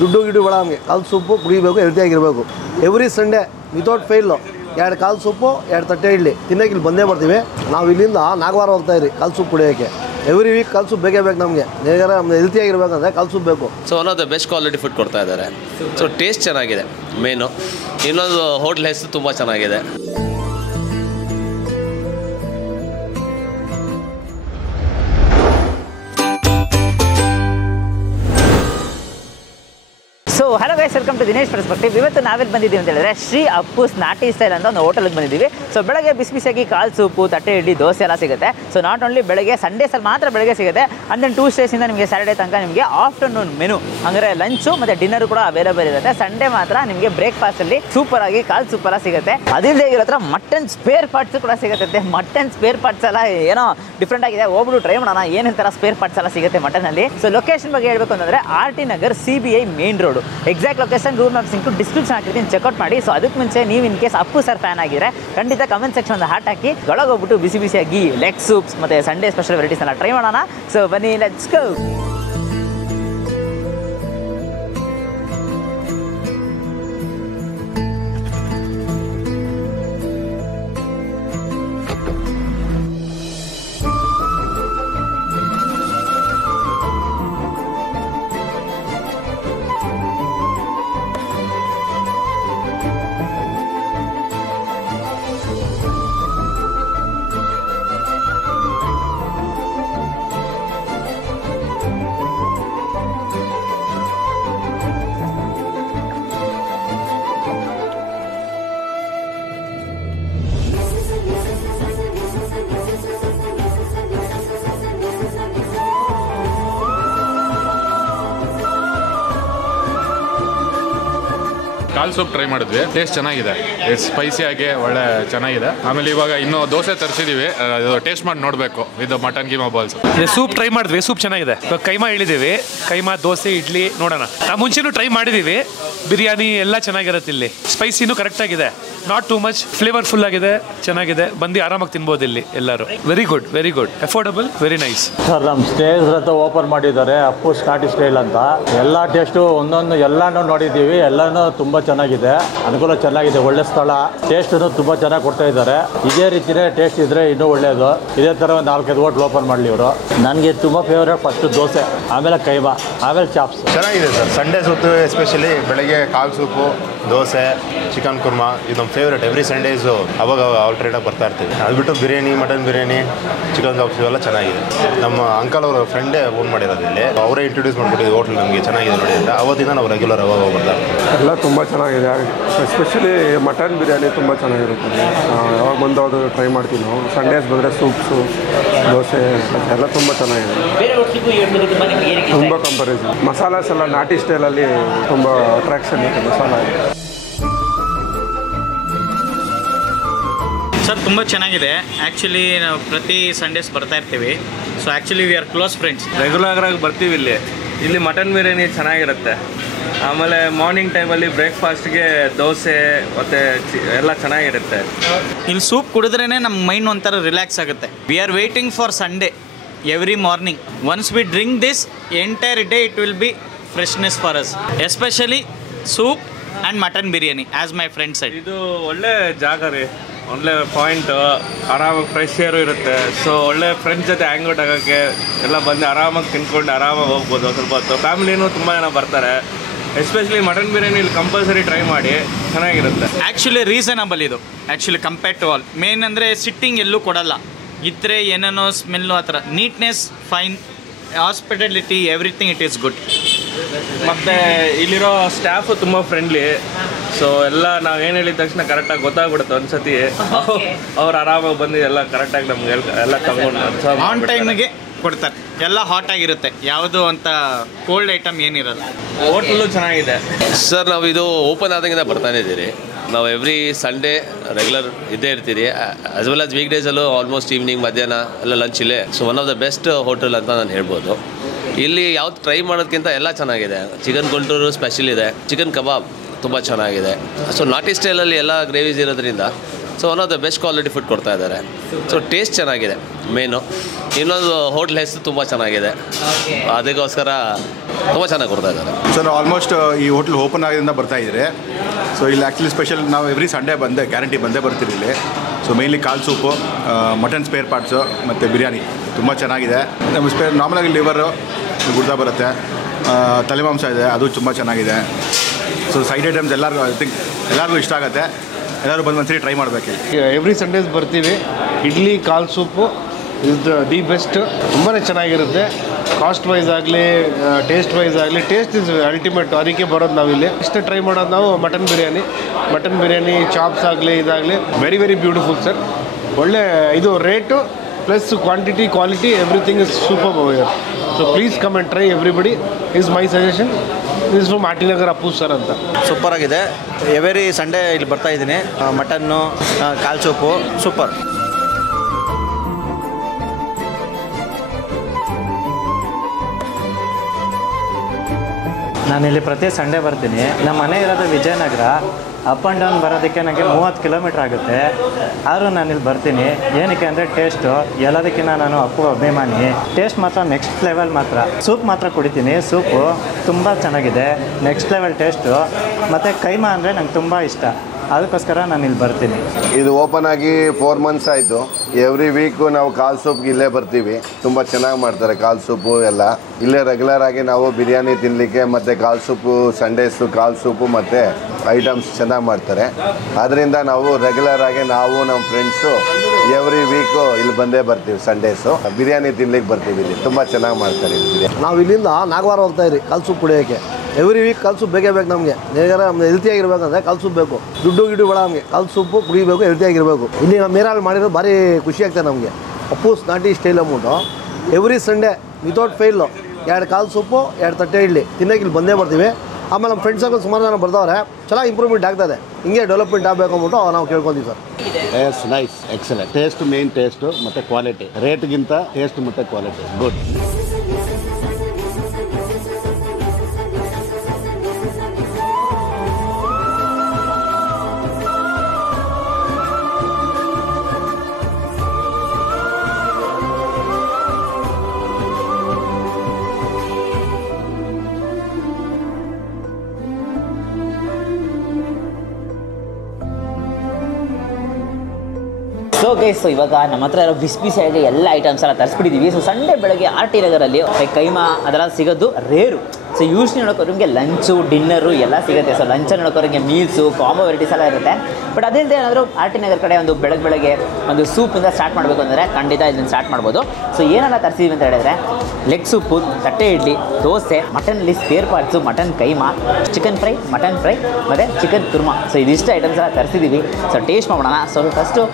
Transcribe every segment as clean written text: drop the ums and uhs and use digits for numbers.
ದುಡ್ಡು ಗಿಡ್ಡು ಬೇಡ ನಮಗೆ. ಕಾಲು ಸೂಪು ಕುಡಿಬೇಕು, ಹೆಲ್ತಿಯಾಗಿರಬೇಕು. ಎವ್ರಿ ಸಂಡೇ ವಿತೌಟ್ ಫೇಲು 2 ಕಾಲು ಸೂಪು 2 ತಟ್ಟೆ ಇಡ್ಲಿ ತಿನ್ನೋಕೆ ಇಲ್ಲಿ ಬಂದೇ ಬರ್ತೀವಿ. ನಾವು ಇಲ್ಲಿಂದ ನಾಗವಾರ ಹೋಗ್ತಾಯಿರಿ ಕಾಲು ಸೂಪ್ ಕುಡಿಯೋಕ್ಕೆ. ಎವ್ರಿ ವೀಕ್ ಕಾಲು ಸೂಪ್ ಬೇಕೇ ಬೇಕು ನಮಗೆ. ನೇರ ನಮ್ಗೆ ಹೆಲ್ತಿಯಾಗಿರ್ಬೇಕಂದ್ರೆ ಕಾಲು ಸೂಪ್ ಬೇಕು. So one of the best quality food ಕೊಡ್ತಾ ಇದ್ದಾರೆ. ಸೊ ಟೇಸ್ಟ್ ಚೆನ್ನಾಗಿದೆ ಮೇನು. ಇನ್ನೊಂದು ಹೋಟ್ಲ್ ಹೆಸರು ತುಂಬ ಚೆನ್ನಾಗಿದೆ. So hello guys, welcome to Dinesh perspective. ಇವತ್ತು ನಾವೆಲ್ಲಿ ಬಂದಿದ್ದೀವಿ ಅಂತ ಹೇಳಿದ್ರೆ ಶ್ರೀ ಅಪ್ಪುಸ್ ನಾಟಿ ಸ್ಟೈಲ್ ಅಂತ ಒಂದು ಹೋಟೆಲ್ಗೆ ಬಂದಿದ್ದೀವಿ. ಸೊ ಬೆಳಗ್ಗೆ ಬಿಸಿ ಬಿಸಿಯಾಗಿ ಕಾಲು ಸೂಪು, ತಟ್ಟೆ ಇಡ್ಲಿ, ದೋಸೆ ಎಲ್ಲ ಸಿಗುತ್ತೆ. ಸೊ ನಾಟ್ ಓನ್ಲಿ ಬೆಳಗ್ಗೆ, ಸಂಡೇಸಲ್ಲಿ ಮಾತ್ರ ಬೆಳಗ್ಗೆ ಸಿಗುತ್ತೆ. ಅಂಡ್ ದೆನ್ ಟ್ಯೂಸ್ಡೇಸಿಂದ ನಿಮಗೆ ಸ್ಯಾಟರ್ಡೇ ತನಕ ನಿಮಗೆ ಆಫ್ಟರ್ನೂನ್ ಮೆನು ಅಂದರೆ ಲಂಚು ಮತ್ತು ಡಿನ್ನರ್ ಕೂಡ ಅವೈಲೇಬಲ್ ಇರುತ್ತೆ. ಸಂಡೇ ಮಾತ್ರ ನಿಮಗೆ ಬ್ರೇಕ್ಫಾಸ್ಟಲ್ಲಿ ಸೂಪರ್ ಆಗಿ ಕಾಲು ಸೂಪ್ ಎಲ್ಲ ಸಿಗುತ್ತೆ. ಅದಿಲ್ಲದೆ ಇರೋ ಹತ್ರ ಮಟನ್ ಸ್ಪೇರ್ ಪಾರ್ಟ್ಸ್ ಕೂಡ ಸಿಗುತ್ತೆ. ಮಟನ್ ಸ್ಪೇರ್ ಪಾರ್ಟ್ಸ್ ಎಲ್ಲ ಏನೋ ಡಿಫ್ರೆಂಟ್ ಆಗಿದೆ. ಹೋಗ್ಬಿಟ್ಟು ಟ್ರೈ ಮಾಡೋಣ ಏನೇನು ಥರ ಸ್ಪೇರ್ ಪಾರ್ಟ್ಸ್ ಎಲ್ಲ ಸಿಗುತ್ತೆ ಮಟನಲ್ಲಿ. ಸೊ ಲೊಕೇಶನ್ ಬಗ್ಗೆ ಹೇಳಬೇಕು ಅಂತಂದರೆ RT Nagar CBI main road. Exact location Google maps sink description ಹಾಕಿರ್ತೀನಿ, ಚೆಕ್ಔಟ್ ಮಾಡಿ. ಸೊ ಅದಕ್ಕೆ ಮುಂಚೆ ನೀವು in case Appu sir fan ಆಗಿದ್ರೆ ಖಂಡಿತ ಕಮೆಂಟ್ ಸೆಕ್ಷನ್ ಒಂದು ಹಾಟ್ ಹಾಕಿ ಒಳಗೆ ಹೋಗ್ಬಿಟ್ಟು ಬಿಸಿ ಬಿಸಿಯಾಗಿ ಲೆಗ್ ಸೂಪ್ಸ್ ಮತ್ತು ಸಂಡೇ ಸ್ಪೆಷಲ್ ವೆರೈಟೀಸ್ ಎಲ್ಲ ಟ್ರೈ ಮಾಡೋಣ. ಸೊ ಬನ್ನಿ, let's go. Call soup try ಮಾಡಿದ್ವಿ, ಟೇಸ್ಟ್ ಚೆನ್ನಾಗಿದೆ. ಸ್ಪೈಸಿಯಾಗಿ ಒಳ್ಳೆ ಚೆನ್ನಾಗಿದೆ. ಆಮೇಲೆ ಇವಾಗ ಇನ್ನೂ ದೋಸೆ ತರಿಸಿದೀವಿ, ಟೇಸ್ಟ್ ಮಾಡಿ ನೋಡಬೇಕು. ಇದು mutton keema balls. Soup try ಮಾಡಿದ್ವಿ, ಸೂಪ್ ಚೆನ್ನಾಗಿದೆ. ಕೈಮಾ ಹೇಳಿದೀವಿ, ಕೈಮಾ ದೋಸೆ ಇಡ್ಲಿ ನೋಡೋಣ. ನಾವು ಮುಂಚೆನೂ ಟ್ರೈ ಮಾಡಿದೀವಿ. ಬಿರಿಯಾನಿ ಎಲ್ಲ ಚೆನ್ನಾಗಿರುತ್ತೆ. ಇಲ್ಲಿ ಸ್ಪೈಸಿನೂ ಕರೆಕ್ಟ್ ಆಗಿದೆ, ನಾಟ್ ಟೂ ಮಚ್, ಫ್ಲೇವರ್ಫುಲ್ ಆಗಿದೆ, ಚೆನ್ನಾಗಿದೆ. ಬಂದು ಆರಾಮಾಗಿ ತಿನ್ಬೋದು ಇಲ್ಲಿ ಎಲ್ಲರೂ. Very good, very good, affordable, very nice. Sir, ನಮ್ಮ ಸ್ಟೇಜ್ ಹತ್ರ ಓಪನ್ ಮಾಡಿದ್ದಾರೆ ಅಪ್ಪುಸ್ ನಾಟಿ ಸ್ಟೈಲ್ ಅಂತ. ಎಲ್ಲ ಟೇಸ್ಟು ಒಂದೊಂದು ಎಲ್ಲನೂ ನೋಡಿದ್ದೀವಿ, ಎಲ್ಲನೂ ತುಂಬ ಚೆನ್ನಾಗಿದೆ, ಅನುಕೂಲ ಚೆನ್ನಾಗಿದೆ, ಒಳ್ಳೆ ಸ್ಥಳ. ಟೇಸ್ಟನ್ನು ತುಂಬ ಚೆನ್ನಾಗಿ ಕೊಡ್ತಾ ಇದ್ದಾರೆ. ಇದೇ ರೀತಿಯೇ ಟೇಸ್ಟ್ ಇದ್ದರೆ ಇನ್ನೂ ಒಳ್ಳೆಯದು. ಇದೇ ಥರ ಒಂದು 4-5 ಹೋಟ್ಲ್ ಓಪನ್ ಮಾಡಲಿ ಇವರು. ನನಗೆ ತುಂಬ ಫೇವ್ರೇಟ್ ಫಸ್ಟು ದೋಸೆ, ಆಮೇಲೆ ಕೈಮಾ, ಆಮೇಲೆ ಚಾಪ್ಸ್. ಚೆನ್ನಾಗಿದೆ ಸರ್. ಸಂಡೇಸ್ ಹೊತ್ತು ಎಸ್ಪೆಷಲಿ ಬೆಳಗ್ಗೆ ಕಾಲು ಸೂಪು, ದೋಸೆ, ಚಿಕನ್ ಕುರ್ಮಾ ಇದು ನಮ್ಮ ಫೇವ್ರೇಟ್. ಎವ್ರಿ ಸಂಡೇಸು ಅವಾಗ ಆಲ್ಟ್ರೇಟಾಗಿ ಬರ್ತಾ ಇರ್ತೀವಿ. ಅದು ಬಿಟ್ಟು biryani, mutton biryani, chicken chops ಇವೆಲ್ಲ ಚೆನ್ನಾಗಿದೆ. ನಮ್ಮ ಅಂಕಲ್ ಅವರ ಫ್ರೆಂಡೇ ಓನ್ ಮಾಡಿರೋದು ಇಲ್ಲಿ, ಅವರೇ ಇಂಟ್ರೊಡ್ಯೂಸ್ ಮಾಡಿಬಿಟ್ಟಿದ್ದು ಹೋಟ್ಲ್ ನಮಗೆ ಚೆನ್ನಾಗಿದೆ ನೋಡಿ ಅಂತ. ಅವತ್ತಿಂದ ನಾವು ರೆಗ್ಯುಲರ್ ಅವಾಗ ಬರ್ತಾರೆ. ಎಲ್ಲ ತುಂಬ ಚೆನ್ನಾಗಿದೆ. ಎಸ್ಪೆಷಲಿ ಮಟನ್ ಬಿರಿಯಾನಿ ತುಂಬ ಚೆನ್ನಾಗಿರುತ್ತದೆ. ಯಾವಾಗ ಬಂದು ಅದು ಟ್ರೈ ಮಾಡ್ತೀವಿ ನಾವು. ಸಂಡೇಸ್ ಬಂದರೆ ಸೂಪ್ಸು, ದೋಸೆ ಎಲ್ಲ ತುಂಬ ಚೆನ್ನಾಗಿದೆ. ತುಂಬ ಕಂಪಾರಿಸನ್. ಮಸಾಲಾಸ್ ಎಲ್ಲ ನಾಟಿ ಸ್ಟೈಲಲ್ಲಿ ತುಂಬ ಅಟ್ರಾಕ್ಷನ್ ಇದೆ ಮಸಾಲ. ಸರ್, ತುಂಬ ಚೆನ್ನಾಗಿದೆ. ಆ್ಯಕ್ಚುಲಿ ನಾವು ಪ್ರತಿ ಸಂಡೇಸ್ ಬರ್ತಾ ಇರ್ತೀವಿ. So actually we are close friends. ರೆಗ್ಯುಲರಾಗಿ ಬರ್ತೀವಿ ಇಲ್ಲಿ ಮಟನ್ ಬಿರಿಯಾನಿ ಚೆನ್ನಾಗಿರುತ್ತೆ. ಆಮೇಲೆ ಮಾರ್ನಿಂಗ್ ಟೈಮಲ್ಲಿ ಬ್ರೇಕ್ಫಾಸ್ಟ್ಗೆ ದೋಸೆ ಮತ್ತು ಎಲ್ಲ ಚೆನ್ನಾಗಿರುತ್ತೆ. ಇಲ್ಲಿ ಸೂಪ್ ಕುಡಿದ್ರೇ ನಮ್ಮ ಮೈಂಡ್ ಒಂಥರ ರಿಲ್ಯಾಕ್ಸ್ ಆಗುತ್ತೆ. We are waiting for Sunday every morning. Once we drink this entire day it will be freshness for us, especially soup and mutton biryani as my friend side. ಇದು ಒಳ್ಳೆ ಜಾಗ ರೀ, ಒಳ್ಳೆ ಪಾಯಿಂಟು, ಆರಾಮಾಗಿ fresh ಏರು ಇರುತ್ತೆ. ಸೊ ಒಳ್ಳೆ ಫ್ರೆಂಡ್ಸ್ ಜೊತೆ ಹ್ಯಾಂಗ್ ಔಟ್ ಆಗೋಕ್ಕೆ ಎಲ್ಲ ಬಂದು ಆರಾಮಾಗಿ ತಿನ್ಕೊಂಡು ಆರಾಮಾಗಿ ಹೋಗ್ಬೋದು. ಸ್ವಲ್ಪ ಹೊತ್ತು ಫ್ಯಾಮಿಲಿನೂ ತುಂಬ ಜನ ಬರ್ತಾರೆ. ಎಸ್ಪೆಷಲಿ ಮಟನ್ ಬಿರಿಯಾನಿ ಇಲ್ಲಿ ಕಂಪಲ್ಸರಿ ಟ್ರೈ ಮಾಡಿ, ಚೆನ್ನಾಗಿರುತ್ತೆ. ಆ್ಯಕ್ಚುಲಿ ರೀಸನಬಲ್ ಇದು. Actually compared to all main ಅಂದರೆ ಸಿಟ್ಟಿಂಗ್ ಎಲ್ಲೂ ಕೊಡಲ್ಲ. ಇದ್ರೆ ಏನೇನೋ ಸ್ಮೆಲ್ಲು ಆ ಥರ. Neatness fine, hospitality everything it is good. ಮತ್ತು ಇಲ್ಲಿರೋ ಸ್ಟಾಫು ತುಂಬ ಫ್ರೆಂಡ್ಲಿ. ಸೊ ಎಲ್ಲ ನಾವು ಏನು ಹೇಳಿದ ತಕ್ಷಣ ಕರೆಕ್ಟಾಗಿ ಗೊತ್ತಾಗ್ಬಿಡುತ್ತೆ. ಒಂದ್ಸತಿ ಅವ್ರು ಆರಾಮಾಗಿ ಬಂದು ಎಲ್ಲ ಕರೆಕ್ಟಾಗಿ ನಮ್ಗೆ ಎಲ್ಲ ತಗೊಂಡು ಆನ್ ಟೈಮಿಗೆ ಕೊಡ್ತಾರೆ. ಎಲ್ಲ ಹಾಟ್ ಆಗಿರುತ್ತೆ, ಯಾವುದು ಅಂತ ಕೋಲ್ಡ್ ಐಟಮ್ ಏನಿರಲ್ಲ. ಹೋಟ್ಲು ಚೆನ್ನಾಗಿದೆ ಸರ್. ನಾವು ಇದು ಓಪನ್ ಆದಾಗಿಂದ ಬರ್ತಾನೆ ಇದ್ದೀರಿ. ನಾವು ಎವ್ರಿ ಸಂಡೇ ರೆಗ್ಯುಲರ್ ಇದ್ದೇ ಇರ್ತೀರಿ. ಆಸ್ ವೆಲ್ ಆಸ್ ವೀಕ್ ಡೇಸಲ್ಲೂ ಆಲ್ಮೋಸ್ಟ್ ಈವ್ನಿಂಗ್, ಮಧ್ಯಾಹ್ನ ಎಲ್ಲ ಲಂಚ್ ಇಲ್ಲೇ. So one of the best hotel ಅಂತ ನಾನು ಹೇಳ್ಬೋದು. ಇಲ್ಲಿ ಯಾವ್ದು ಟ್ರೈ ಮಾಡೋದಕ್ಕಿಂತ ಎಲ್ಲ ಚೆನ್ನಾಗಿದೆ. ಚಿಕನ್ ಗುಂಟೂರು ಸ್ಪೆಷಲ್ ಇದೆ, ಚಿಕನ್ ಕಬಾಬ್ ತುಂಬ ಚೆನ್ನಾಗಿದೆ. ಸೊ ನಾಟಿ ಸ್ಟೈಲಲ್ಲಿ ಎಲ್ಲ ಗ್ರೇವೀಸ್ ಇರೋದ್ರಿಂದ so one of the best quality food ಕೊಡ್ತಾ ಇದ್ದಾರೆ. ಸೊ ಟೇಸ್ಟ್ ಚೆನ್ನಾಗಿದೆ ಮೇನು. ಇನ್ನೊಂದು ಹೋಟ್ಲ್ ಹೆಸರು ತುಂಬ ಚೆನ್ನಾಗಿದೆ, ಅದಕ್ಕೋಸ್ಕರ ತುಂಬ ಚೆನ್ನಾಗಿ ಕೊಡ್ತಾ ಇದ್ದಾರೆ. ಸೊ ನಾವು ಆಲ್ಮೋಸ್ಟ್ ಈ ಹೋಟ್ಲ್ ಓಪನ್ ಆಗಿದ್ದರಿಂದ ಬರ್ತಾ ಇದ್ದಾರೆ. ಸೊ ಇಲ್ಲಿ ಆ್ಯಕ್ಚುಲಿ ಸ್ಪೆಷಲ್ ನಾವು ಎವ್ರಿ ಸಂಡೇ ಗ್ಯಾರಂಟಿ ಬಂದೇ ಬರ್ತೀವಿ ಇಲ್ಲಿ. ಸೊ ಮೇಯ್ನ್ಲಿ ಕಾಲ್ ಸೂಪು, ಮಟನ್ ಸ್ಪೇರ್ ಪಾರ್ಟ್ಸು ಮತ್ತು ಬಿರಿಯಾನಿ ತುಂಬ ಚೆನ್ನಾಗಿದೆ. ನಮ್ಮ ನಾರ್ಮಲಾಗಿ ಲಿವರು ಗುಡ್ದ ಬರುತ್ತೆ, ತಲೆ ಮಾಂಸ ಇದೆ, ಅದು ತುಂಬ ಚೆನ್ನಾಗಿದೆ. ಸೊ ಸೈಡ್ ಐಟಮ್ಸ್ ಎಲ್ಲರಿಗೂ ಐ ಥಿಂಕ್ ಎಲ್ಲರಿಗೂ ಇಷ್ಟ ಆಗುತ್ತೆ. ಎಲ್ಲರೂ ಬಂದು ಒಂದ್ಸರಿ ಟ್ರೈ ಮಾಡಬೇಕು. ಎವ್ರಿ ಸಂಡೇಸ್ ಬರ್ತೀವಿ. ಇಡ್ಲಿ ಕಾಲ್ ಸೂಪು ಇಸ್ ದಿ ಬೆಸ್ಟ್. ತುಂಬಾ ಚೆನ್ನಾಗಿರುತ್ತೆ. ಕಾಸ್ಟ್ ವೈಸ್ ಆಗಲಿ, ಟೇಸ್ಟ್ ವೈಸ್ ಆಗಲಿ, ಟೇಸ್ಟ್ ಇಸ್ ಅಲ್ಟಿಮೇಟ್. ಅದಕ್ಕೆ ಬರೋದು ನಾವಿಲ್ಲಿ. ಇಷ್ಟ ಟ್ರೈ ಮಾಡೋದು ನಾವು ಮಟನ್ ಬಿರಿಯಾನಿ ಚಾಪ್ಸ್ ಆಗಲಿ ಇದಾಗಲಿ ವೆರಿ ವೆರಿ ಬ್ಯೂಟಿಫುಲ್ ಸರ್. ಒಳ್ಳೆ ಇದು rate plus quantity quality everything is super over. So please come and try everybody is my suggestion. Is from ಆಟಿನಗರ್ ಅಪ್ಪು ಸರ್ ಅಂತ. ಸೂಪರ್ ಆಗಿದೆ. ಎವ್ರಿ ಸಂಡೇ ಇಲ್ಲಿ ಬರ್ತಾ ಇದ್ದೀನಿ. ಮಟನ್ನು, ಕಾಲ್ ಸೂಪು ಸೂಪರ್. ನಾನಿಲ್ಲಿ ಪ್ರತಿ ಸಂಡೇ ಬರ್ತೀನಿ. ನಮ್ಮ ಮನೆ ಇರೋದು ವಿಜಯನಗರ. ಅಪ್ ಆ್ಯಂಡ್ ಡೌನ್ ಬರೋದಕ್ಕೆ ನನಗೆ 30 ಕಿಲೋಮೀಟ್ರ್ ಆಗುತ್ತೆ. ಆದರೂ ನಾನಿಲ್ಲಿ ಬರ್ತೀನಿ. ಏನಕ್ಕೆ ಅಂದರೆ ಟೇಸ್ಟು ಎಲ್ಲದಕ್ಕಿಂತ ನಾನು ಅಪ್ಪು ಅಭಿಮಾನಿ. ಟೇಸ್ಟ್ ಮಾತ್ರ ನೆಕ್ಸ್ಟ್ ಲೆವೆಲ್ ಮಾತ್ರ. ಸೂಪ್ ಮಾತ್ರ ಕುಡಿತೀನಿ. ಸೂಪು ತುಂಬ ಚೆನ್ನಾಗಿದೆ, ನೆಕ್ಸ್ಟ್ ಲೆವೆಲ್ ಟೇಸ್ಟು. ಮತ್ತು ಕೈಮಾ ಅಂದರೆ ನಂಗೆ ತುಂಬ ಇಷ್ಟ, ಅದಕ್ಕೋಸ್ಕರ ನಾನು ಇಲ್ಲಿ ಬರ್ತೀನಿ. ಇದು ಓಪನ್ ಆಗಿ 4 ಮಂತ್ಸ್ ಆಯಿತು. ಎವ್ರಿ ವೀಕು ನಾವು ಕಾಲ್ ಸೂಪ್ಗೆ ಇಲ್ಲೇ ಬರ್ತೀವಿ. ತುಂಬ ಚೆನ್ನಾಗಿ ಮಾಡ್ತಾರೆ ಕಾಲ್ ಸೂಪು ಎಲ್ಲ. ಇಲ್ಲೇ ರೆಗ್ಯುಲರ್ ಆಗಿ ನಾವು ಬಿರಿಯಾನಿ ತಿನ್ನಲಿಕ್ಕೆ ಮತ್ತು ಕಾಲ್ ಸೂಪು ಸಂಡೇಸು ಕಾಲ್ ಸೂಪು ಮತ್ತು ಐಟಮ್ಸ್ ಚೆನ್ನಾಗಿ ಮಾಡ್ತಾರೆ. ಆದ್ದರಿಂದ ನಾವು ರೆಗ್ಯುಲರ್ ಆಗಿ ನಾವು ನಮ್ಮ ಫ್ರೆಂಡ್ಸು ಎವ್ರಿ ವೀಕು ಇಲ್ಲಿ ಬಂದೇ ಬರ್ತೀವಿ. ಸಂಡೇಸು ಬಿರಿಯಾನಿ ತಿನ್ಲಿಕ್ಕೆ ಬರ್ತೀವಿ. ಇಲ್ಲಿ ತುಂಬ ಚೆನ್ನಾಗಿ ಮಾಡ್ತಾರೆ ಇಲ್ಲಿ ಬಿರಿಯಾನಿ. ನಾವು ಇಲ್ಲಿಂದ ನಾಗವಾರ ಹೋಗ್ತಾಯಿರಿ ಕಾಲ್ ಸೂಪ್ ಕುಡಿಯೋಕ್ಕೆ. ಎವ್ರಿ ವೀಕ್ ಕಾಲ್ ಸೂಪ್ ಬೇಕೇ ಬೇಕು ನಮಗೆ. ನೇರ ನಮ್ಗೆ ಹೆಲ್ತಿಯಾಗಿರ್ಬೇಕಂದ್ರೆ ಕಾಲ್ ಸೂಪ್ ಬೇಕು. ದುಡ್ಡು ಬೇಡ ನಮಗೆ. ಕಾಲ್ ಸೂಪು ಕುಡಿಬೇಕು, ಹೆಲ್ತಿಯಾಗಿರಬೇಕು. ಇಲ್ಲಿ ನಮ್ಮ ಮೇರಲ್ಲಿ ಮಾಡಿರೋದು ಭಾರಿ ಖುಷಿ ಆಗ್ತದೆ ನಮಗೆ. ಅಪ್ಪೂಸ್ ನಾಟಿ ಸ್ಟೈಲ್ ಅಂದ್ಬಿಟ್ಟು ಎವ್ರಿ ಸಂಡೇ ವಿತೌಟ್ ಫೇಲು 2 ಕಾಲ್ ಸೂಪು 2 ತಟ್ಟೆ ಇಡ್ಲಿ ತಿನ್ನೋಕೆ ಇಲ್ಲಿ ಬಂದೇ ಬರ್ತೀವಿ. ಆಮೇಲೆ ನಮ್ಮ ಫ್ರೆಂಡ್ಸಾಗ ಸುಮಾರು ಜನ ಬರ್ತಾವ್ರೆ. ಚೆನ್ನಾಗಿ ಇಂಪ್ರೂವ್ಮೆಂಟ್ ಆಗ್ತದೆ. ಹಿಂಗೆ ಡೆವಲಪ್ಮೆಂಟ್ ಆಗಬೇಕು ಅಂದ್ಬಿಟ್ಟು ನಾವು ಕೇಳ್ಕೊತೀವಿ ಸರ್. Yes nice excellent. Taste main taste ಮತ್ತು ಕ್ವಾಲಿಟಿ. ರೇಟ್ಗಿಂತ ಟೇಸ್ಟ್ ಮತ್ತು ಕ್ವಾಲಿಟಿ ಗುಡ್. ಸೊ ಗೈಸ್, ಇವಾಗ ನಮ್ಮ ಹತ್ರ ಇರೋ ಬಿಸಿಯಾಗಿ ಎಲ್ಲ ಐಟಮ್ಸ್ ಎಲ್ಲ ತರಿಸ್ಬಿಟ್ಟಿದ್ದೀವಿ. ಸೊ ಸಂಡೇ ಬೆಳಗ್ಗೆ RT ನಗರಲ್ಲಿ ಕೈಮಾ ಅದೆಲ್ಲ ಸಿಗೋದು ರೇರು. ಸೊ ಯೂಶ್ವಲಿ ನೋಡೋಕೆ ಲಂಚು ಡಿನ್ನರು ಎಲ್ಲ ಸಿಗುತ್ತೆ. ಸೊ ಲಂಚಲ್ಲಿ ನೋಡೋಕೆ ಮೀಲ್ಸು ಕಾಂಬೋ ವೆರೈಟೀಸ್ ಎಲ್ಲ ಇರುತ್ತೆ. ಬಟ್ ಅದಿಲ್ಲದೆ ಏನಾದರೂ RT ನಗರ ಕಡೆ ಒಂದು ಬೆಳಗ್ಗೆ ಒಂದು ಸೂಪಿಂದ ಸ್ಟಾರ್ಟ್ ಮಾಡಬೇಕು ಅಂದರೆ ಖಂಡಿತ ಇದನ್ನು ಸ್ಟಾರ್ಟ್ ಮಾಡ್ಬೋದು. ಸೊ ಏನೆಲ್ಲ ತರಿಸಿದ್ವಿ ಅಂತ ಹೇಳಿದ್ರೆ ಲೆಗ್ ಸೂಪು, ತಟ್ಟೆ ಇಡ್ಲಿ, ದೋಸೆ, ಮಟನ್ಲಿ spare parts, mutton keema, chicken fry, mutton fry ಮತ್ತು ಚಿಕನ್ ಕುರ್ಮಾ. ಸೊ ಇದಿಷ್ಟು ಐಟಮ್ಸ್ ಎಲ್ಲ ತರಿಸಿದ್ದೀವಿ. ಸೊ ಟೇಸ್ಟ್ ಮಾಡೋಣ. ಸೊ ಫಸ್ಟು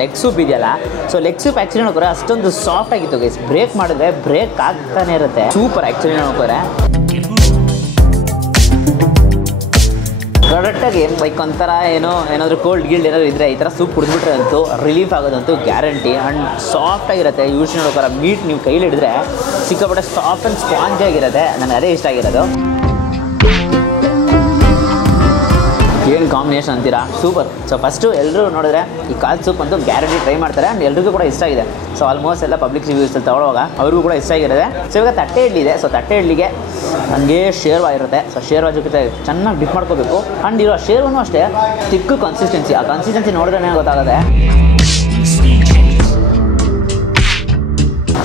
ಲೆಗ್ ಸೂಪ್ ಇದೆಯಲ್ಲ, ಸೊ ಲೆಗ್ ಸೂಪ್ ಆ್ಯಕ್ಚುಲಿ ನೋಡ್ಕೋರೆ ಅಷ್ಟೊಂದು ಸಾಫ್ಟ್ ಆಗಿತ್ತು ಗೈಸ್. ಬ್ರೇಕ್ ಮಾಡಿದ್ರೆ ಬ್ರೇಕ್ ಆಗ್ತಾನೆ ಇರುತ್ತೆ. ಸೂಪರ್ ಆ್ಯಕ್ಚುಲಿ ನೋಡ್ಕೋರೆ. ಕರೆಕ್ಟಾಗಿ ಬೈಕ್ ಒಂಥರ ಏನಾದರೂ ಕೋಲ್ಡ್ ಗಿಲ್ಡ್ ಏನಾದರೂ ಇದ್ದರೆ ಈ ಥರ ಸೂಪ್ ಕುಡಿದ್ಬಿಟ್ರೆ ಅಂತೂ ರಿಲೀಫ್ ಆಗೋದಂತೂ ಗ್ಯಾರಂಟಿ. ಆ್ಯಂಡ್ ಸಾಫ್ಟ್ ಆಗಿರುತ್ತೆ. ಯೂಶ್ವಲಿ ನೋಡ್ಕೋರ ಮೀಟ್ ನೀವು ಕೈಲಿ ಹಿಡಿದ್ರೆ ಸಿಕ್ಕಾಪಟ್ಟೆ ಸಾಫ್ಟ್ ಆ್ಯಂಡ್ ಸ್ಪಾಂಜ್ ಆಗಿರುತ್ತೆ. ನನಗೆ ಅದೇ ಇಷ್ಟ ಆಗಿರೋದು. ಏನು ಕಾಂಬಿನೇಷನ್ ಅಂತೀರಾ, ಸೂಪರ್. ಸೊ ಫಸ್ಟು ಎಲ್ಲರೂ ನೋಡಿದ್ರೆ ಈ ಕಾಲ್ ಸೂಪ್ ಅಂತೂ ಗ್ಯಾರಂಟಿ ಟ್ರೈ ಮಾಡ್ತಾರೆ. ಆ್ಯಂಡ್ ಎಲ್ರಿಗೂ ಕೂಡ ಇಷ್ಟ ಆಗಿದೆ. ಸೊ ಆಲ್ಮೋಸ್ಟ್ ಎಲ್ಲ ಪಬ್ಲಿಕ್ ರಿವ್ಯೂಸಲ್ಲಿ ತೊಗೊಳುವಾಗ ಅವ್ರಿಗೂ ಕೂಡ ಇಷ್ಟ ಆಗಿರುತ್ತೆ. ಸೊ ಇವಾಗ ತಟ್ಟೆ ಇಡ್ಲಿ ಇದೆ. ಸೊ ತಟ್ಟೆ ಇಡ್ಲಿಗೆ ಹಂಗೆ ಶೇರ್ವಾ ಇರುತ್ತೆ. ಸೊ ಶೇರ್ವಾ ಜೊತೆ ಚೆನ್ನಾಗಿ ಡಿಪ್ ಮಾಡ್ಕೋಬೇಕು. ಆ್ಯಂಡ್ ಇರೋ ಶೇರ್ವೂ ಅಷ್ಟೇ ತಿಕ್ಕು ಕನ್ಸಿಸ್ಟೆನ್ಸಿ. ಆ ಕನ್ಸಿಸ್ಟೆನ್ಸಿ ನೋಡಿದ್ರೆ ಗೊತ್ತಾಗುತ್ತೆ.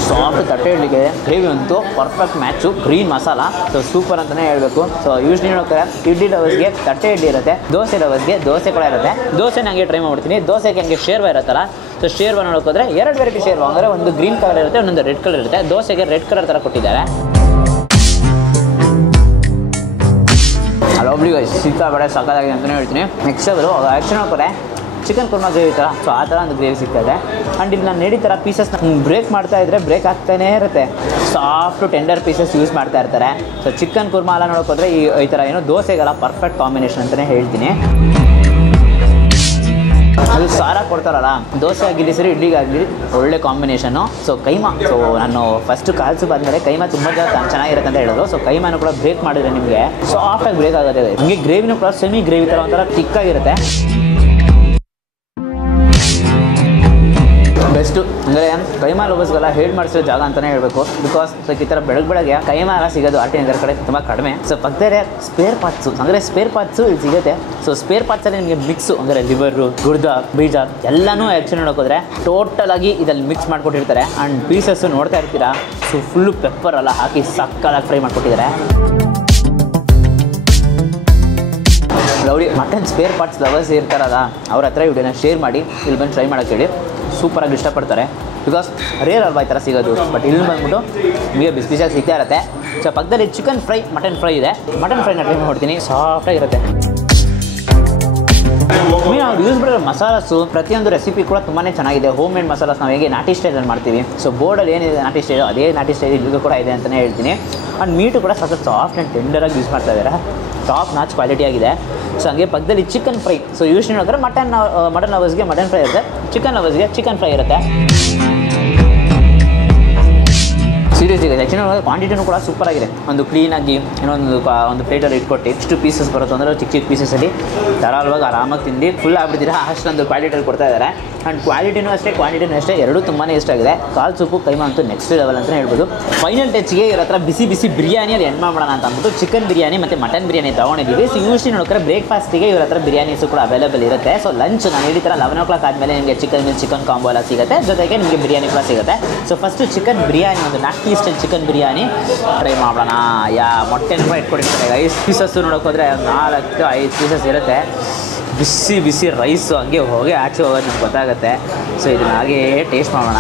ಸಾಫ್ಟ್ ತಟ್ಟೆ ಇಡ್ಲಿಗೆ ಗ್ರೇವಿ ಅಂತೂ perfect match. Green masala so super ಅಂತಲೇ ಹೇಳಬೇಕು. ಸೊ ಯೂಶ್ವಲಿ ನೋಡ್ತಾರೆ ಇಡ್ಲಿ ಲವರ್ಸ್ಗೆ ತಟ್ಟೆ ಇಡ್ಲಿ ಇರುತ್ತೆ, ದೋಸೆ ಲವರ್ಸ್ಗೆ ದೋಸೆ ಕೂಡ ಇರುತ್ತೆ. ದೋಸೆ ನನಗೆ ಟ್ರೈ ಮಾಡ್ತೀನಿ. ದೋಸೆಗೆ ಹಂಗೆ ಶೇರ್ವಾ ಇರುತ್ತಲ್ಲ, ಸೊ ಶೇರ್ವಾ ನೋಡೋಕೋದ್ರೆ 2 ವೆರೈಟಿ ಶೇರ್ವಾ. ಅಂದರೆ ಒಂದು ಗ್ರೀನ್ ಕಲರ್ ಇರುತ್ತೆ, ಒಂದೊಂದು ರೆಡ್ ಕಲರ್ ಇರುತ್ತೆ. ದೋಸೆಗೆ ರೆಡ್ ಕಲರ್ ಥರ ಕೊಟ್ಟಿದ್ದಾರೆ. ಅಲ್ಲೊಬ್ಳಿಗೆ ಸಿಕ್ಕಾಬೇಡ ಸಕ್ಕತ್ತಾಗಿದೆ ಅಂತಲೇ ಹೇಳ್ತೀನಿ. ನೆಕ್ಸ್ಟ್ ಅವರು ಆ್ಯಕ್ಚುಲಿ ನೋಡ್ತಾರೆ ಚಿಕನ್ ಕುರ್ಮಾ ಗ್ರೇವಿ ಥರ. ಸೊ ಆ ಥರ ಒಂದು ಗ್ರೇವಿ ಸಿಗ್ತಾ ಇದೆ. ಆ್ಯಂಡ್ ಇಲ್ಲಿ ನಾನು ನಡಿ ಥರ ಪೀಸಸ್ನ ಬ್ರೇಕ್ ಮಾಡ್ತಾ ಇದ್ದರೆ ಬ್ರೇಕ್ ಆಗ್ತಾನೇ ಇರುತ್ತೆ. ಸಾಫ್ಟು ಟೆಂಡರ್ ಪೀಸಸ್ ಯೂಸ್ ಮಾಡ್ತಾ ಇರ್ತಾರೆ. ಸೊ ಚಿಕನ್ ಕುರ್ಮಾ ಎಲ್ಲ ನೋಡೋಕೋದ್ರೆ ಈ ಥರ ದೋಸೆಗೆಲ್ಲ ಪರ್ಫೆಕ್ಟ್ ಕಾಂಬಿನೇಷನ್ ಅಂತಲೇ ಹೇಳ್ತೀನಿ. ಅದು ಸಾರ ಕೊಡ್ತಾರಲ್ಲ, ದೋಸೆ ಆಗಿರಲಿ ಸರಿ ಇಡ್ಲಿಗಾಗಲಿ ಒಳ್ಳೆ ಕಾಂಬಿನೇಷನ್ನು. ಸೊ ಕೈಮಾ, ಸೊ ನಾನು ಫಸ್ಟು ಕಾಲ್ ಸೂಪ್ ಆದಮೇಲೆ ಕೈಮಾ ತುಂಬ ಚೆನ್ನಾಗಿರುತ್ತೆ ಅಂತ ಹೇಳಿದ್ರು. ಸೊ ಕೈಮಾನು ಕೂಡ ಬ್ರೇಕ್ ಮಾಡಿದ್ರೆ ನಿಮಗೆ ಸಾಫ್ಟಾಗಿ ಬ್ರೇಕ್ ಆಗುತ್ತೆ. ನಿಮಗೆ ಗ್ರೇವಿನೂ ಕೂಡ ಸೆಮಿ ಗ್ರೇವಿ ಥರ ಒಂಥರ ತಿಕ್ಕಾಗಿರುತ್ತೆ. ಕೈಮಾ ಲವರ್ಸ್ಗೆಲ್ಲ ಹೇಳಿ ಮಾಡಿಸೋ ಜಾಗ ಅಂತಲೇ ಹೇಳಬೇಕು. ಬಿಕಾಸ್ ಈ ಥರ ಬೆಳಗ್ಗೆ ಕೈಮಾ ಎಲ್ಲ ಸಿಗೋದು ಆರ್ ಟಿ ನಗರ ಕಡೆ ತುಂಬ ಕಡಿಮೆ. ಸೊ ಪಕ್ಕದೇ ಸ್ಪೇರ್ ಪಾರ್ಟ್ಸು ಅಂದರೆ ಸ್ಪೇರ್ ಪಾರ್ಟ್ಸು ಇಲ್ಲಿ ಸಿಗುತ್ತೆ. ಸೊ ಸ್ಪೇರ್ ಪಾರ್ಟ್ಸಲ್ಲಿ ನಿಮಗೆ ಮಿಕ್ಸು ಅಂದರೆ ಲಿವರು, ಗುರ್ದ, ಬೀಜ ಎಲ್ಲನೂ ಆ್ಯಕ್ಚುಲಿ ನೋಡೋಕೋದ್ರೆ ಟೋಟಲ್ ಆಗಿ ಇದರಲ್ಲಿ ಮಿಕ್ಸ್ ಮಾಡಿಕೊಟ್ಟಿರ್ತಾರೆ. ಆ್ಯಂಡ್ ಪೀಸಸ್ಸು ನೋಡ್ತಾ ಇರ್ತೀರಾ. ಸೊ ಫುಲ್ಲು ಪೆಪ್ಪರ್ ಎಲ್ಲ ಹಾಕಿ ಸಕ್ಕತ್ತಾಗಿ ಫ್ರೈ ಮಾಡಿಕೊಟ್ಟಿದ್ದಾರೆ. Lovely mutton spare parts lovers ಇರ್ತಾರಲ್ಲ ಅವ್ರ ಹತ್ರ ವಿಡಿಯೋನ ಶೇರ್ ಮಾಡಿ ಇಲ್ಲಿ ಬಂದು ಟ್ರೈ ಮಾಡೋಕ್ಕೆ ಹೇಳಿ. ಸೂಪರಾಗಿ ಇಷ್ಟಪಡ್ತಾರೆ. ಬಿಕಾಸ್ ರೇರ್ ಅಲ್ವಾ ಈ ಥರ ಸಿಗೋದು. ಬಟ್ ಇಲ್ಲಿ ಬಂದ್ಬಿಟ್ಟು ನಿಮಗೆ ಬಿಸಿಯಾಗಿ ಸಿಗ್ತಾ ಇರುತ್ತೆ. ಸೊ ಪಕ್ಕದಲ್ಲಿ ಚಿಕನ್ ಫ್ರೈ, ಮಟನ್ ಫ್ರೈ ಇದೆ. ಮಟನ್ ಫ್ರೈನ ಟ್ರೈ ಮಾಡ್ತೀನಿ, ಸಾಫ್ಟಾಗಿರುತ್ತೆ. ನಾವು ಯೂಸ್ ಮಾಡಿರೋ ಮಸಾಲಾಸು ಪ್ರತಿಯೊಂದು ರೆಸಿಪಿ ಕೂಡ ತುಂಬಾ ಚೆನ್ನಾಗಿದೆ. ಹೋಮ್ ಮೇಡ್ ಮಸಾಲಾಸ್ ನಾವು ಹೇಗೆ ನಾಟಿ ಸ್ಟೈಲಲ್ಲಿ ಮಾಡ್ತೀವಿ. ಸೊ ಬೋರ್ಡಲ್ಲಿ ಏನಿದೆ ನಾಟಿ ಸ್ಟೈಲ್ ಅದೇ ನಾಟಿ ಸ್ಟೈಲ್ ಇಲ್ಲಿಗೂ ಕೂಡ ಇದೆ ಅಂತಲೇ ಹೇಳ್ತೀನಿ. ಆ್ಯಂಡ್ ಮೀಟು ಕೂಡ ಸ್ವಲ್ಪ ಸಾಫ್ಟ್ ಆ್ಯಂಡ್ ಟೆಂಡರಾಗಿ ಯೂಸ್ ಮಾಡ್ತಾ ಇದ್ದಾರೆ. ಟಾಪ್ ನಾಚ್ ಕ್ವಾಲಿಟಿ ಆಗಿದೆ. ಸೊ ಹಂಗೆ ಪಕ್ಕದಲ್ಲಿ ಚಿಕನ್ ಫ್ರೈ. ಸೊ ಯೂಶ್ವಲಿ ನೋಡಿದ್ರೆ ಮಟನ್ ಲವರ್ಸ್ಗೆ ಮಟನ್ ಫ್ರೈ ಇರುತ್ತೆ, ಚಿಕನ್ ಲವರ್ಸ್ಗೆ ಚಿಕನ್ ಫ್ರೈ ಇರುತ್ತೆ. ಸೀರಿಯಸ್ ಇದೆ ಆ್ಯಕ್ಚುಲಿ ಕ್ವಾಂಟಿಟಿನೂ ಕೂಡ ಸೂಪರ್ ಆಗಿದೆ. ಒಂದು ಕ್ಲೀನಾಗಿ ಒಂದು ಪ್ಲೇಟಲ್ಲಿ ಇಟ್ಕೊಟ್ಟು ಎಷ್ಟು ಪೀಸಸ್ ಬರುತ್ತೆ ಅಂದರೆ ಚಿಕ್ಕ ಚಿಕ್ಕ ಪೀಸಸಲ್ಲಿ ಧಾರಾಳವಾಗಿ ಆರಾಮಾಗಿ ತಿಂದು ಫುಲ್ ಆಗ್ಬಿಡ್ತೀರಾ ಅಷ್ಟೊಂದು ಕ್ವಾಲಿಟಿಯಲ್ಲಿ ಕೊಡ್ತಾ ಇದ್ದಾರೆ. ಆ್ಯಂಡ್ ಕ್ವಾಲಿಟಿನೂ ಅಷ್ಟೇ ಎರಡೂ ತುಂಬಾ ಇಷ್ಟ ಆಗಿದೆ. ಕಾಲ್ ಸೂಪು ಕೈಮಾ ಅಂತೂ ನೆಕ್ಸ್ಟ್ ಲೆವೆಲ್ ಅಂತಲೇ ಹೇಳ್ಬೋದು. ಫೈನಲ್ ಟಚ್ಗೆ ಇವ್ರ ಹತ್ರ ಬಿಸಿ ಬಿಸಿ ಬಿರಿಯಾನಿಯಲ್ಲಿ ಎಂಡ್ ಮಾಡೋಣ ಅಂತ ಅಂದ್ಬಿಟ್ಟು ಚಿಕನ್ ಬಿರಿಯಾನಿ ಮತ್ತು ಮಟನ್ ಬಿರಿಯಾನಿ ತೊಗೊಂಡಿದ್ದೀವಿ. ಸೊ ಯೂಶ್ವಲಿ ನೋಡಿದ್ರೆ ಬ್ರೇಕ್ಫಾಸ್ಟಿಗೆ ಇವ್ರ ಹತ್ರ ಬಿರಿಯಾನೀಸು ಕೂಡ ಅವೈಲೇಬಲ್ ಇರುತ್ತೆ. ಸೊ ಲಂಚ್ ನಾನು ಹೇಳಿದ ಥರ 11 o'clock ಆದಮೇಲೆ ನಿಮಗೆ ಚಿಕನ್ ಕಾಂಬೋ ಎಲ್ಲ ಸಿಗುತ್ತೆ, ಜೊತೆಗೆ ನಿಮಗೆ ಬಿರಿಯಾನಿ ಕೂಡ ಸಿಗುತ್ತೆ. ಸೊ ಫಸ್ಟು ಚಿಕನ್ ಬಿರಿಯಾನಿ, ಒಂದು ನಾಟಿ ಸ್ಟೈಲ್ ಚಿಕನ್ ಬಿರಿಯಾನಿ ಟ್ರೈ ಮಾಡೋಣ. ಮೊಟ್ಟೆನೂ ಕೂಡ ಇಟ್ಕೊಂಡಿರ್ತಾರೆ. 5 ಪೀಸಸ್ಸು ನೋಡೋಕೆ ಹೋದರೆ 4-5 ಪೀಸಸ್ ಇರುತ್ತೆ. ಬಿಸಿ ಬಿಸಿ ರೈಸು ಹಂಗೆ ಆಚೆ ಹೋಗೋದು ನಿಮ್ಗೆ ಗೊತ್ತಾಗುತ್ತೆ. ಸೊ ಇದನ್ನ ಹಾಗೆ ಟೇಸ್ಟ್ ಮಾಡೋಣ.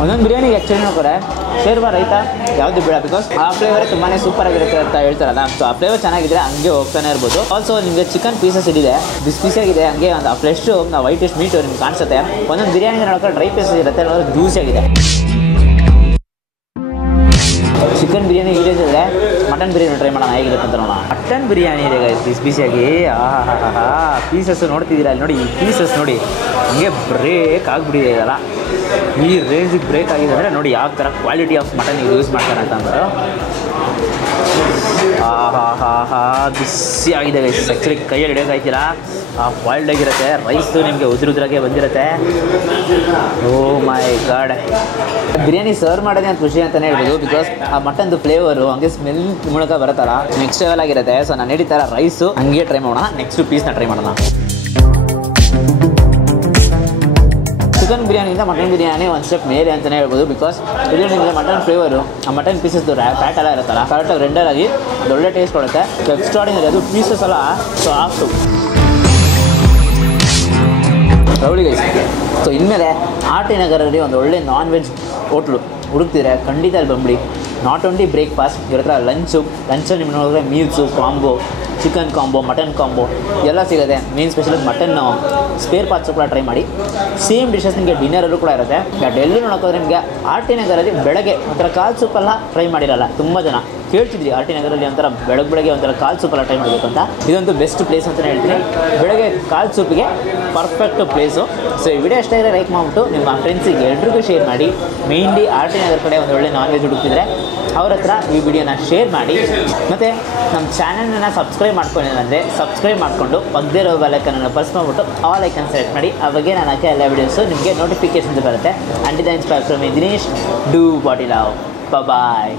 ಒಂದೊಂದು ಬಿರಿಯಾನಿಗೆ ಆ್ಯಕ್ಚುಲಿ ನೋಡ್ತಾರೆ ಶೇರ್ವಾ ರೈತ ಯಾವುದು ಬೇಡ. ಬಿಕಾಸ್ ಆ ಫ್ಲೇವರೇ ತುಂಬಾ ಸೂಪರ್ ಆಗಿರುತ್ತೆ ಅಂತ ಹೇಳ್ತಾರಲ್ಲ. ಸೊ ಆ ಫ್ಲೇವರ್ ಚೆನ್ನಾಗಿದ್ರೆ ಹಂಗೆ ಹೋಗ್ತಾನೆ ಇರ್ಬೋದು. ಆಲ್ಸೋ ನಿಮಗೆ ಚಿಕನ್ ಪೀಸಸ್ ಇದಿದೆ, ಬಿಸಿ ಬಿಸಿಯಾಗಿದೆ. ಹಂಗೆ ಒಂದು ಆ ಫ್ಲೆಶು ನಾವು ವೈಟಿಶ್ ಮೀಟು ನಿಮ್ಗೆ ಕಾಣಿಸುತ್ತೆ. ಒಂದೊಂದು ಬಿರಿಯಾನಿ ನೋಡೋಕೆ ಡ್ರೈ ಪೀಸಸ್ ಇರುತ್ತೆ, ಜ್ಯೂಸಿಯಾಗಿದೆ. ಚಿಕನ್ ಬಿರಿಯಾನಿ ಇಳಿದ್ರೆ ಮಟನ್ ಬಿರಿಯಾನಿ ಟ್ರೈ ಮಾಡೋಣ ಹೇಗಿರುತ್ತೆ ಅಂತ ನೋಡೋಣ. ಮಟನ್ ಬಿರಿಯಾನಿ ಇದೆ ಬಿಸಿ ಬಿಸಿಯಾಗಿ. ಪೀಸಸ್ ನೋಡ್ತಿದ್ದೀರಾ ಅಲ್ಲಿ ನೋಡಿ, ಈ ಪೀಸಸ್ ನೋಡಿ ಹಂಗೆ ಬ್ರೇಕ್ ಆಗಿಬಿಟ್ಟಿದೆ ಇದೆಲ್ಲ. ಈ ರೇಂಜಿಗೆ ಬ್ರೇಕ್ ಆಗಿದೆ ಅಂದರೆ ನೋಡಿ ಯಾವ ಥರ ಕ್ವಾಲಿಟಿ ಆಫ್ ಮಟನ್ ಯೂಸ್ ಮಾಡ್ತಾರೆ ಅಂತ ಅಂದ್ಬಿಟ್ಟು. ಬಿಸಿ ಆಗಿದೆ ಆ್ಯಕ್ಚುಲಿ ಕೈಯಲ್ಲಿ ಹಿಡಿಯೋಕಾಯ್ತೀರಾ. ಬಾಯ್ಲ್ಡ್ ಆಗಿರುತ್ತೆ. ರೈಸು ನಿಮಗೆ ಉದುರುದ್ರಾಗೆ ಬಂದಿರುತ್ತೆ. ಓ ಮೈ ಗಾಡ್. ಬಿರಿಯಾನಿ ಸರ್ವ್ ಮಾಡೋದೇ ಅಂತ ಖುಷಿ ಅಂತಲೇ ಹೇಳ್ಬೋದು. ಬಿಕಾಸ್ ಆ ಮಟನ್ದು ಫ್ಲೇವರು ಹಂಗೆ ಸ್ಮೆಲ್ ಮೂಲಕ ಬರುತ್ತಲ್ಲ, ನೆಕ್ಸ್ಟ್ ಲೆವೆಲ್ ಆಗಿರುತ್ತೆ. ಸೊ ನಾನು ಹೇಳಿದ ಥರ ರೈಸು ಹಂಗೆ ಟ್ರೈ ಮಾಡೋಣ. ನೆಕ್ಸ್ಟ್ ಪೀಸ್ನ ಟ್ರೈ ಮಾಡೋಣ. ಚಿಕನ್ ಬಿರಿಯಾನಿಯಿಂದ ಮಟನ್ ಬಿರಿಯಾನಿ ಒಂದು ಸ್ಟೆಪ್ ಮೇಲೆ ಅಂತಲೇ ಹೇಳ್ಬೋದು. ಬಿಕಾಸ್ ಇದು ನಿಮಗೆ ಮಟನ್ ಫ್ಲೇವರು, ಆ ಮಟನ್ ಪೀಸಸ್ದು ಫ್ಯಾಟ್ ಎಲ್ಲ ಇರುತ್ತಲ್ಲ, ಕರೆಕ್ಟಾಗಿ ರೆಂಡರ್ ಆಗಿ ಒಳ್ಳೆ ಟೇಸ್ಟ್ ಕೊಡುತ್ತೆ. ಎಕ್ಸ್ಟ್ರಾಡಿನರಿ. ಅದು ಪೀಸಸ್ ಎಲ್ಲ ಸಾಫ್ಟು ರೌಳಿಗೆ. ಸೊ ಇನ್ಮೇಲೆ ಆರ್ ಟಿ ನಗರಲ್ಲಿ ಒಂದು ಒಳ್ಳೆ ನಾನ್ ವೆಜ್ ಹೋಟ್ಲು ಹುಡುಕ್ತಿದ್ರೆ ಖಂಡಿತ ಅಲ್ಲಿ ಬಂದ್ಬಿಡಿ. ನಾಟ್ ಓನ್ಲಿ ಬ್ರೇಕ್ಫಾಸ್ಟ್, ಇವ್ರ ಹತ್ರ ಲಂಚಲ್ಲಿ ನಿಮ್ಗೆ ನೋಡಿದ್ರೆ meals combo, chicken combo, mutton combo ಎಲ್ಲ ಸಿಗುತ್ತೆ. Main special mutton spare parts ಕೂಡ ಟ್ರೈ ಮಾಡಿ. ಸೇಮ್ ಡಿಶಸ್ ನಿಮಗೆ ಡಿನ್ನರಲ್ಲೂ ಕೂಡ ಇರುತ್ತೆ. ಬಟ್ ಎಲ್ಲೂ ನೋಡೋಕ್ಕೋದ್ರೆ ನಿಮಗೆ ಆರ್ ಟಿ ನಗರಲ್ಲಿ ಬೆಳಗ್ಗೆ ಒಂಥರ ಕಾಲ್ ಸೂಪೆಲ್ಲ ಟ್ರೈ ಮಾಡಿರಲ್ಲ. ತುಂಬ ಜನ ಕೇಳ್ತಿದ್ರಿ ಆರ್ ಟಿ ನಗರಲ್ಲಿ ಒಂಥರ ಬೆಳಗ್ಗೆ ಒಂಥರ ಕಾಲ್ ಸೂಪೆಲ್ಲ ಟ್ರೈ ಮಾಡಬೇಕು ಅಂತ. ಇದೊಂದು ಬೆಸ್ಟ್ ಪ್ಲೇಸ್ ಅಂತಲೇ ಹೇಳ್ತೀನಿ. ಬೆಳಗ್ಗೆ ಕಾಲ್ ಸೂಪಿಗೆ ಪರ್ಫೆಕ್ಟ್ ಪ್ಲೇಸು. ಸೊ ಈ ವಿಡಿಯೋ ಇಷ್ಟ ಇದ್ದರೆ ಲೈಕ್ ಮಾಡಿಬಿಟ್ಟು ನಿಮ್ಮ ಫ್ರೆಂಡ್ಸಿಗೆ ಎಲ್ರಿಗೂ ಶೇರ್ ಮಾಡಿ. ಮೇಯ್ನ್ಲಿ ಆರ್ ಟಿ ನಗರ ಕಡೆ ಒಂದು ಒಳ್ಳೆ ನಾನ್ ವೆಜ್ ಹುಡುಕ್ತಿದ್ರೆ ಅವ್ರ ಹತ್ರ ಈ ವಿಡಿಯೋನ ಶೇರ್ ಮಾಡಿ. ಮತ್ತು ನಮ್ಮ ಚಾನಲ್ನ ಸಬ್ಸ್ಕ್ರೈಬ್ ಮಾಡ್ಕೊಂಡಿಲ್ಲ ಅಂದರೆ ಸಬ್ಸ್ಕ್ರೈಬ್ ಮಾಡಿಕೊಂಡು ಪಕ್ಕದೇ ಇರೋ ಬೆಲ್ ಐಕನನ್ನು ಪ್ರೆಸ್ ಮಾಡಿಬಿಟ್ಟು ಆಲ್ ಐಕನ್ ಸೆಲೆಕ್ಟ್ ಮಾಡಿ. ಅವಾಗೆ ನಾನು ಹಾಕಿ ಎಲ್ಲ ವೀಡಿಯೋಸು ನಿಮಗೆ ನೋಟಿಫಿಕೇಷನ್ಸ್ ಬರುತ್ತೆ. Until then, inspire from Dinesh. Do what you love. Bye.